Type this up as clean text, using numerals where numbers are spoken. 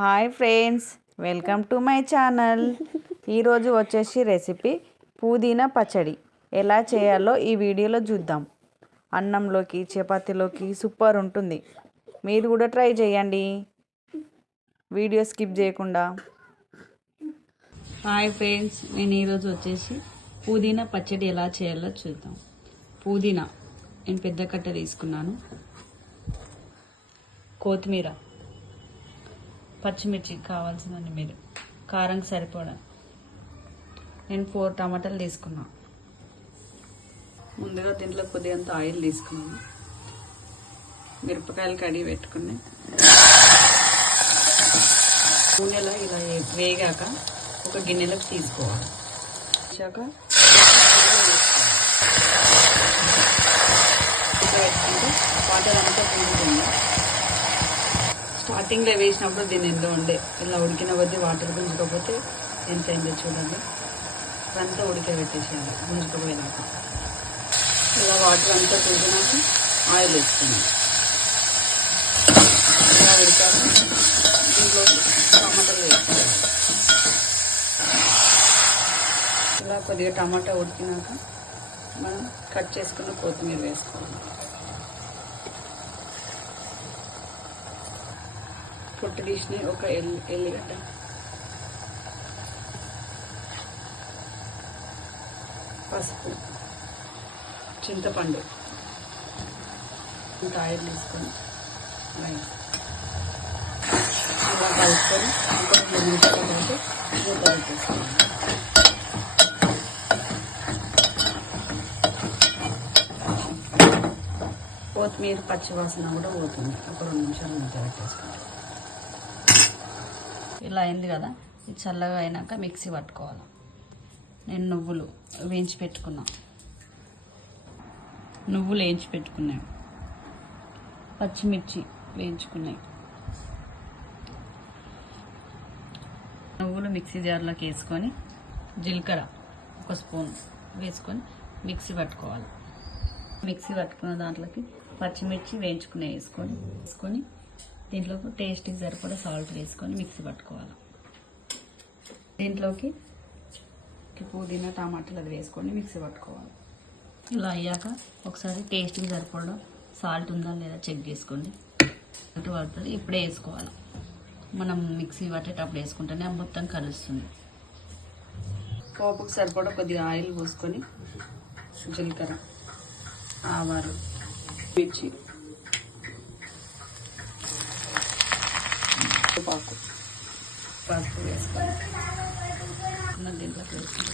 Hi friends, welcome to my channel. ఈరోజు వచ్చేసి recipe పుదీనా పచ్చడి ఎలా చేయాలో ఈ వీడియోలో చూద్దాం. అన్నంలోకి చపాతీలోకి సూపర్ ఉంటుంది. మీరు కూడా ట్రై చేయండి, వీడియో స్కిప్ చేయకుండా. హాయ్ ఫ్రెండ్స్, నేను ఈరోజు వచ్చేసి పుదీనా పచ్చడి ఎలా చేయాలో చూద్దాం. పుదీనా నేను పెద్ద కట్ట తీసుకున్నాను, కొత్తిమీర, పచ్చిమిర్చి కావాల్సినన్ని మీరు కారంకి సరిపడా. నేను 4 టమాటాలు తీసుకున్నా. ముందుగా దీంట్లో కొద్దిగంత ఆయిల్ తీసుకున్నాను. మిరపకాయలు కడిగి పెట్టుకుని నూనెలో ఇలా వేగాక ఒక గిన్నెలోకి తీసుకోవాలి. వచ్చాక పెట్టుకుంటే వాటర్ అంతా పురుగుతుంది. స్టార్టింగ్లో వేసినప్పుడు దీన్ని ఎంతో ఉండే, ఇలా ఉడికిన కొద్దీ వాటర్ గుంజుకపోతే ఎంత అయిందో చూడండి. అంతా ఉడకబెట్టేసేయాలి గుంజుకపోయేదాకా. ఇలా వాటర్ అంతా ఉడికినాక ఆయిల్ వేసుకున్నాం. ఇలా ఉడికాక దీంట్లో టమాటాలు వేసుకోవాలి. ఇలా కొద్దిగా టమాటా ఉడికినాక మనం కట్ చేసుకున్న కొత్తిమీర వేసుకోవాలి. పొట్టు తీసిన ఒక ఎల్లిగడ్డ, పసుపు, చింతపండు, ఇంత ఆయిల్ తీసుకొని ఇలా కలుపుకొని ఇంకొక 3 నిమిషాలు అయితే మూత పెట్టేసుకోవాలి. కొత్తిమీర పచ్చివాసన కూడా పోతుంది. ఒక 2 నిమిషాలు మూత పెట్టేసుకోవాలి. ఇలా అయింది కదా, ఇది చల్లగా అయినాక మిక్సీ పట్టుకోవాలి. నేను నువ్వులు వేయించి పెట్టుకున్నాను, పచ్చిమిర్చి వేయించుకున్నాయి. నువ్వులు మిక్సీ జార్లోకి వేసుకొని జీలకర్ర 1 స్పూన్ వేసుకొని మిక్సీ పట్టుకోవాలి. మిక్సీ పట్టుకున్న దాంట్లోకి పచ్చిమిర్చి వేసుకొని దీంట్లోకి టేస్ట్కి సరిపడా సాల్ట్ వేసుకొని మిక్సీ పట్టుకోవాలి. దీంట్లోకి పుదీనా టమాటాలు అది వేసుకొని మిక్సీ పట్టుకోవాలి. ఇలా అయ్యాక ఒకసారి టేస్ట్కి సరిపడా సాల్ట్ ఉందా లేదా చెక్ చేసుకోండి. సాల్ట్ పడుతుంది, ఇప్పుడే వేసుకోవాలి. మనం మిక్సీ పట్టేటప్పుడు వేసుకుంటేనే మొత్తం కలుస్తుంది. పోపుకి సరిపడా కొద్దిగా ఆయిల్ పోసుకొని జీలకర్ర, ఆవాలు, మిర్చి, పసుపు వేసుకొని దీంట్లోకి వేసుకుంటే